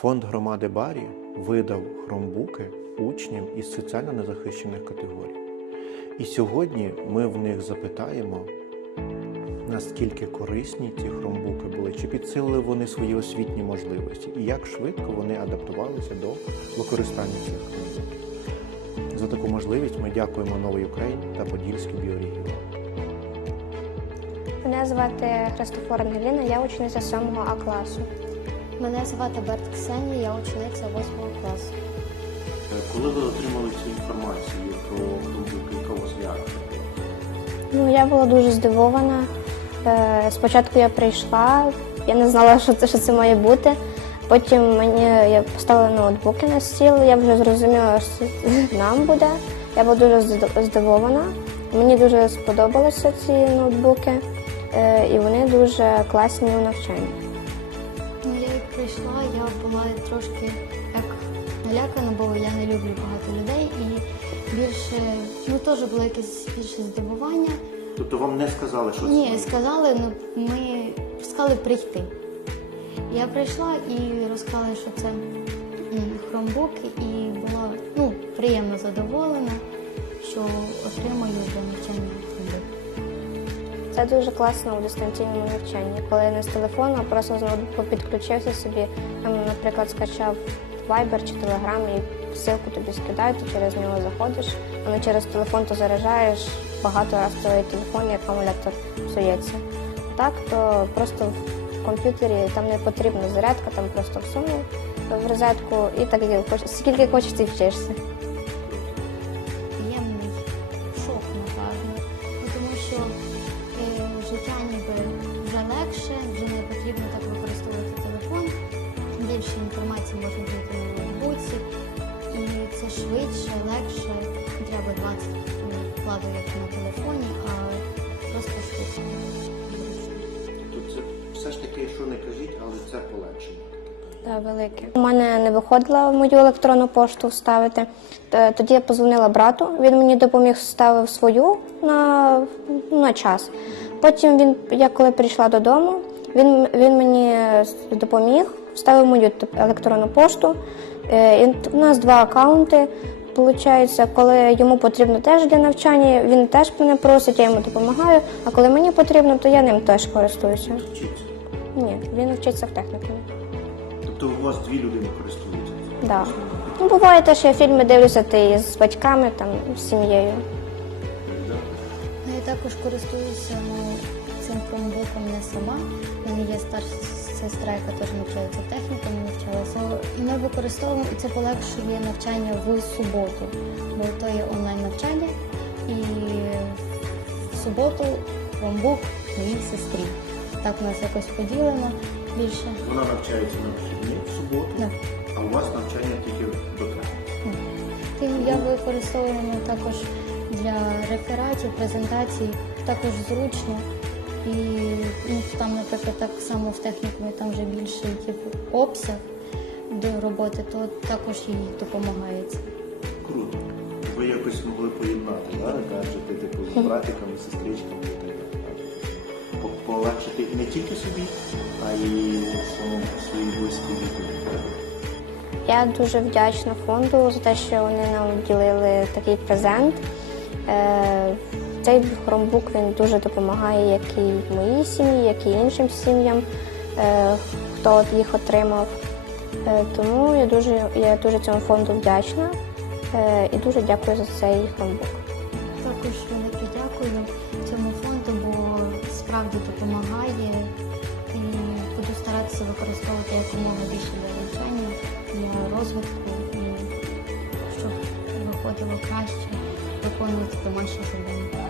Фонд громади Барі видав хромбуки учням із соціально незахищених категорій. І сьогодні ми в них запитаємо, наскільки корисні ці хромбуки були, чи підсилили вони свої освітні можливості, і як швидко вони адаптувалися до використання цих хромбуків. За таку можливість ми дякуємо Новий Україн та Подільський біорегіон. Мене звати Христофор Ангеліна, я учениця 7 А класу. Мене звати Берт Ксенія, я учениця 8 класу. Коли ви отримали цю інформацію про хромбуки, яка у вас реакція? Ну, я була дуже здивована. Е, Спочатку я прийшла, я не знала, що це, що це має бути. Потім мені я поставила ноутбуки на стіл, я вже зрозуміла, що це нам буде. Я була дуже здивована. Мені дуже сподобалися ці ноутбуки, е, і вони дуже класні у навчанні. Прийшла, я була трошки як налякана, бо я не люблю багато людей і більше, ну теж було якесь більше здивування. Тобто вам не сказали, що Ні, сказали, ну ми сказали прийти. Я прийшла і розказали, що це хромбук, і була ну, приємно задоволена, що отримаю для навчання. Це дуже класно у дистанційному навчанні. Коли не з телефону, а просто з ноутбуку підключився собі, там, наприклад, скачав Viber чи Telegram і ссылку тобі скидають, ти через нього заходиш, а не через телефон то заряджаєш багато разів той телефон і акумулятор псується. Так, то просто в комп'ютері там не потрібна зарядка, там просто всунув в розетку і так скільки хочеш, ти вчишся. Вже легше, вже не потрібно так використовувати телефон. Більше інформації можна знайти на ноутбуці. І це швидше, легше. Не треба 20 вкладу, як на телефоні, а просто швидше. Тут це все ж таки, що не кажіть, але це полегшення. Так, велике. У мене не виходила мою електронну пошту вставити. Тоді я позвонила брату, він мені допоміг вставив свою на, на час. Потім він, я коли прийшла додому, він, він мені допоміг, вставив мою електронну пошту. Е, І у нас два акаунти. Получається, коли йому потрібно теж для навчання, він теж мене просить, я йому допомагаю. А коли мені потрібно, то я ним теж користуюся. Вчиться. Ні, він вчиться в технікумі. Тобто у вас дві людини користуються. Да. Ну, буває те, що я фільми дивлюся ти з батьками, там, з сім'єю. Ну, також користуюся ну, цим хромбуком не сама. У мене є старша сестра, яка теж навчається в технікумі, навчалася. І ми використовуємо, і це полегшує навчання в суботу, бо то є онлайн навчання. І в суботу хромбук моїй сестрі. Так у нас якось поділено більше. Вона навчається на вихідні в суботу, Да. а у вас навчання тільки теми. Тим я використовуємо також для рефератів, презентацій, також зручно. І ну, там, наприклад, так само в технікумі там вже більший типу, обсяг до роботи, то також їй допомагає. Круто. Ви якось могли поєднати, да? гаджети, типу, з братиками, сестричками і так далі. Полегшити не тільки собі, а й самому своїй близькій людині. Я дуже вдячна фонду за те, що вони нам вділили такий презент. Е, Цей хромбук він дуже допомагає як і моїй сім'ї, як і іншим сім'ям, е, хто їх отримав. Е, Тому я дуже, я дуже цьому фонду вдячна і дуже дякую за цей хромбук. Також велике дякую цьому фонду, бо справді допомагає і буду старатися використовувати якомога більше для навчання, для розвитку і щоб виходило краще виконувати домашні завдання.